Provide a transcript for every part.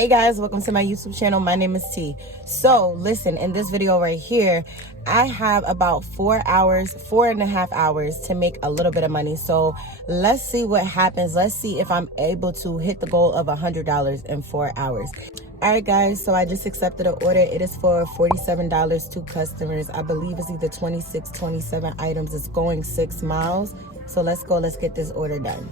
Hey guys, welcome to my YouTube channel. My name is T. So listen, in this video right here, I have about 4.5 hours to make a little bit of money. So let's see what happens. Let's see if I'm able to hit the goal of $100 in 4 hours. All right guys, so I just accepted an order. It is for $47 to customers. I believe it's either 26, 27 items. It's going 6 miles. So let's go, let's get this order done.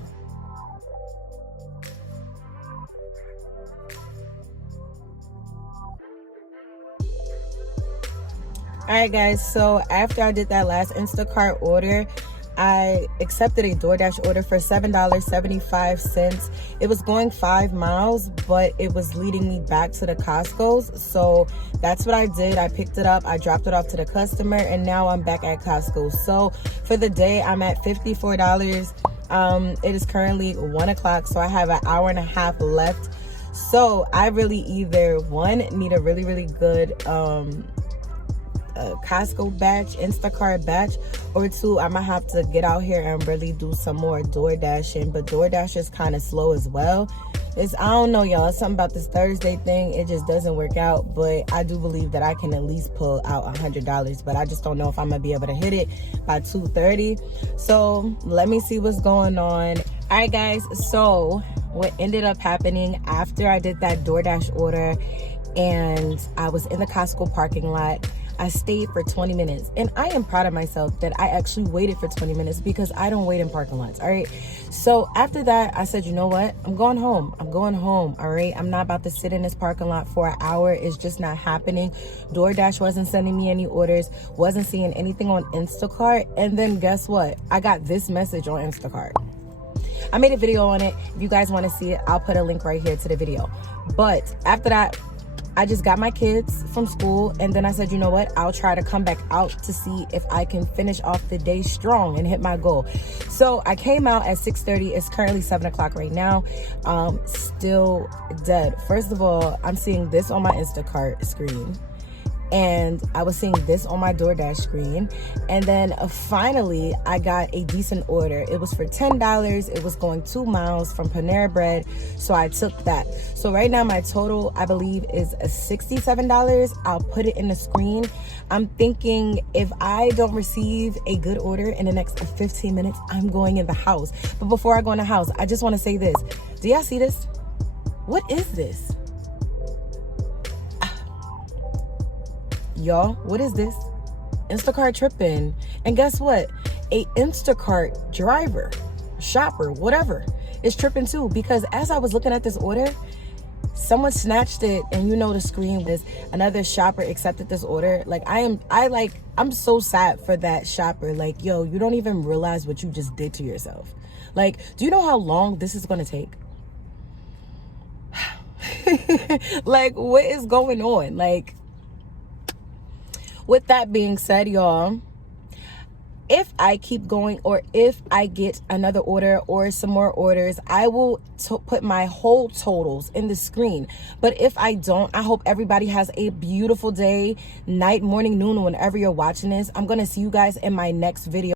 All right guys, so after I did that last Instacart order, I accepted a Doordash order for $7.75. It was going 5 miles, but it was leading me back to the Costco's. So that's what I did. I picked it up, I dropped it off to the customer, and now I'm back at Costco. So for the day, I'm at $54. It is currently 1 o'clock, so I have an hour and a half left. So I really either, one, need a really good Costco batch, Instacart batch, or two, I might have to get out here and really do some more DoorDashing. But DoorDash is kind of slow as well. I don't know, y'all, it's something about this Thursday thing, it just doesn't work out. But I do believe that I can at least pull out $100, but I just don't know if I'm gonna be able to hit it by 2:30. So let me see what's going on. All right guys, so what ended up happening after I did that DoorDash order and I was in the Costco parking lot, I stayed for 20 minutes, and I am proud of myself that I actually waited for 20 minutes because I don't wait in parking lots. All right, so after that I said, you know what, I'm going home. All right, I'm not about to sit in this parking lot for an hour. It's just not happening. DoorDash wasn't sending me any orders, wasn't seeing anything on Instacart. And then guess what, I got this message on Instacart. I made a video on it. If you guys want to see it, I'll put a link right here to the video. But after that, I just got my kids from school, and then I said, you know what, I'll try to come back out to see if I can finish off the day strong and hit my goal. So I came out at 6:30. It's currently 7 o'clock right now. Still dead. First of all, I'm seeing this on my Instacart screen, and I was seeing this on my DoorDash screen, and then finally I got a decent order. It was for $10. It was going 2 miles from Panera Bread, so I took that. So right now my total, I believe, is $67. I'll put it in the screen. I'm thinking if I don't receive a good order in the next 15 minutes, I'm going in the house. But before I go in the house, I just want to say this. Do y'all see this? What is this? Y'all, what is this? Instacart tripping. And guess what? A Instacart driver, shopper, whatever, is tripping too, because as I was looking at this order, someone snatched it, and you know the screen was another shopper accepted this order. Like I'm so sad for that shopper. Like, yo, you don't even realize what you just did to yourself. Like, do you know how long this is gonna take? Like, what is going on? Like, with that being said, y'all, if I keep going, or if I get another order or some more orders, I will put my whole totals in the screen. But if I don't, I hope everybody has a beautiful day, night, morning, noon, whenever you're watching this. I'm going to see you guys in my next video.